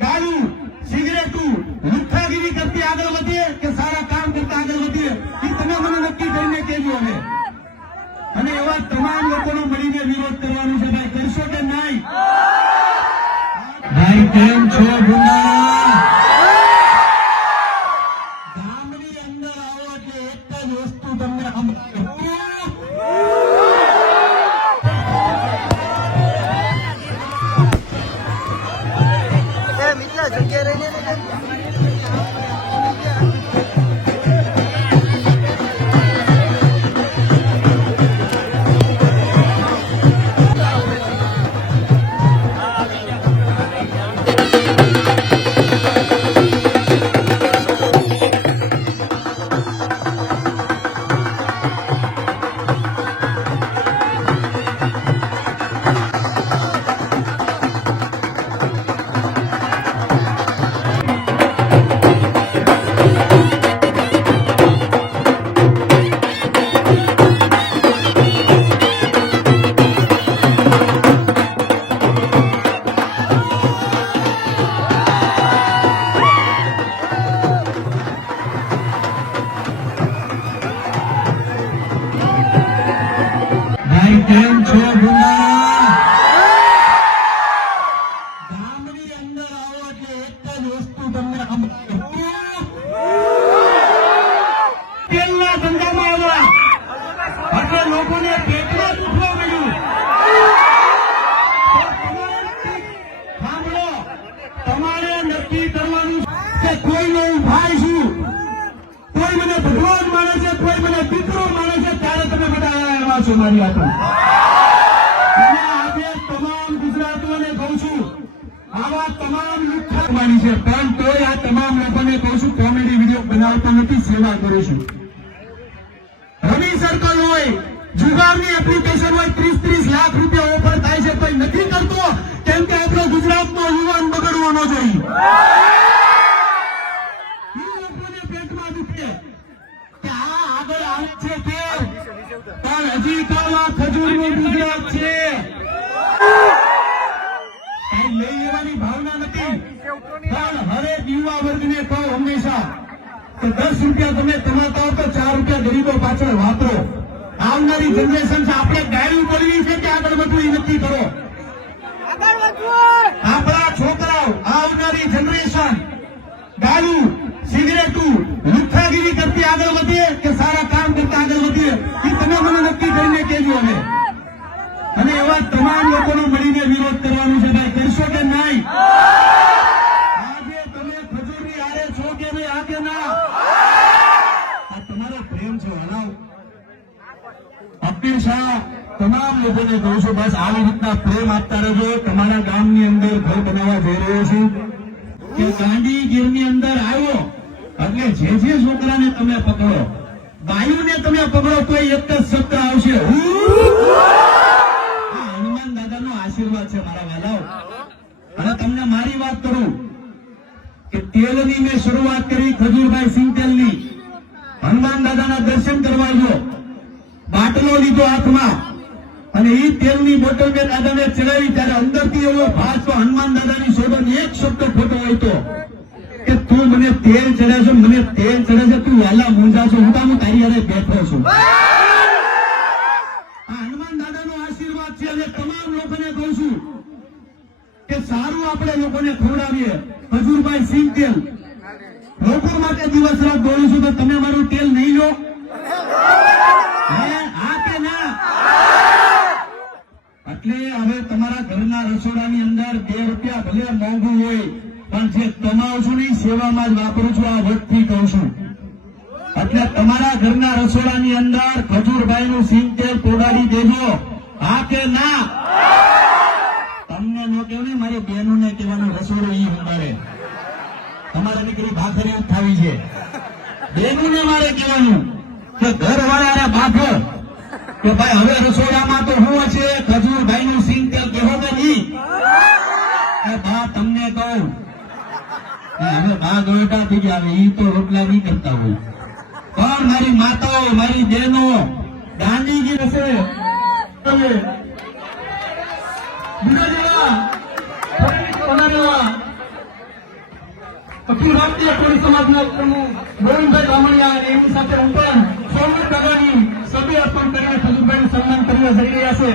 દારૂ, સિગરેટું, લુખ્ખાગીરી કરતી આગળ વધીએ કે સારા કામ કરતા આગળ વધીએ એ તમે મને નક્કી કરીને કહેજો. હવે અને એવા તમામ લોકોનો મળીને વિરોધ કરવાનો છે. ભાઈ કરશો કે નહીં? ભાઈ કેમ છો ગુંડા? ગામની અંદર આવો એટલે એક જ વસ્તુ તમને જગ્યા રહીને કેમ છો ગુંડા? ગામની અંદર આવો એટલે એક જ વસ્તુ તમને તેલના ધંધામાં આવ્યા એટલે લોકોને પેટમાં દુખવા મળ્યું. સાંભળો, તમારે નક્કી કરવાનું કે કોઈને હું ભાઈ છું, કોઈ મને ભગવાન માને છે, કોઈ મને દીકરો માને છે, ત્યારે તમે બધા આવ્યા છો મારી હાથે. આજે તમામ ગુજરાતીઓને કહું છું, આવા તમામ લુખ્ખા માની છે, પણ તોય આ તમામ લોકોને કહું છું, કોમેડી વિડીયો બનાવતા નથી, સેવા કરું છું. રમી સર્કલ હોય, જુગારની એપ્લિકેશન હોય, 30-30 લાખ રૂપિયા ઓફર થાય છે, કોઈ નથી કરતો કેમ કે આપણો ગુજરાતનો યુવાન બગડવો ન જોઈએ. લોકોને પેટમાં દુખે કે આ આગળ આવે છે કે પણ હજી તો આ ખજૂરનું ગુજરાત છે. કઈ લઈ લેવાની ભાવના નથી, પણ હરેક યુવા વર્ગને કહો હંમેશા કે 10 રૂપિયા તમે કમાતા હો તો 4 રૂપિયા ગરીબો પાછળ વાપરો. આવનારી જનરેશન છે, આપણે ગાયું બોલવી છે કે આગળ વધવું એ નક્કી કરો. આપણા છોકરાઓ, આવનારી જનરેશન ગાયું, સિગરેટું, લુખ્ખાગીરી કરતી આગળ વધીએ કે સારા કામ કરતા આગળ વધીએ એ તમે મને નક્કી કરીને કહેજો. હવે અને એવા તમામ લોકોનો મળીને વિરોધ કરવાનો છે. ભાઈ કરશો કે નહીં? આજે તમે ખજૂરની આરે છો કે ભાઈ આ કે ના? આ તમારો પ્રેમ છે. હલાવ અપીલ શાહ તમામ લોકોને કહું છું, બસ આવી રીતના પ્રેમ આપતા રહેજો. તમારા ગામની અંદર ઘર બનાવવા જઈ રહ્યો છું કે ગાંધીગીરની અંદર આવ્યો એટલે જે છોકરાને તમે પકડો, બાયુને તમે પકડો તો એક જ શબ્દ આવશે, હનુમાન દાદાનો આશીર્વાદ છે મારા વાલાઓ. અને તમને મારી વાત કરું કે તેલની મેં શરૂઆત કરી ખજૂરભાઈ સિંગતેલની. હનુમાન દાદાના દર્શન કરવા ગયો, બાટલો લીધો હાથમાં અને એ તેલની બોટલ મેં દાદાને ચડાવી ત્યારે અંદરથી એવો ભાસ તો હનુમાન દાદાની શોધન એક શબ્દ ખોટો હોય તો કે તું મને તેલ ચડે છે, મને તેલ ચડે છે, તું વહેલા મૂંઝા છો, હું તારી હારે બેઠો છું. હનુમાન દાદાનો આશીર્વાદ છે. અને તમામ લોકોને કહું છું કે સારું આપણે લોકોને ખવડાવીએ. ખજૂરભાઈ સિંગતેલ લોકો માટે દિવસ રાત દોડું છું, તો તમે મારું તેલ નહીં લો? હા કે ના? એટલે હવે તમારા ઘરના રસોડાની અંદર 2 રૂપિયા ભલે મોંઘું હોય પણ જે કમાઉં છું ને સેવામાં જ વાપરું છું. આ વટથી કહું છું. એટલે તમારા ઘરના રસોડાની અંદર ખજૂરભાઈનું સિંગતેલ પોડાડી દેજો. હા કે ના? તમને ન કહેવું ને, મારી બહેનોને કહેવાનું રસોડો ઈ ઉંબાડે. તમારે દીકરી ભાખરી ઉઠાવી છે, બહેનોને મારે કહેવાનું કે ઘરવાળા ભાખર કે ભાઈ હવે રસોડામાં તો શું છે, ખજૂરભાઈનું સિંગતેલ કહેવો કે નહીં? બા તમને કહું હવે બા ગોયટા થઈ ગયા, હવે ઈ તો રોટલા નહીં કરતા હોય, પણ મારી માતાઓ, મારી બહેનો ગાંધીજી હશે અખિલ ભારતીય કોળી સમાજના પ્રમુખ ગોવિંદભાઈ બામણિયા અને એમની સાથે હું પણ સોમનાથ દાદાની સભ્ય અર્પણ કરીને ખજૂરભાઈનું સન્માન કરવા જઈ રહ્યા છે.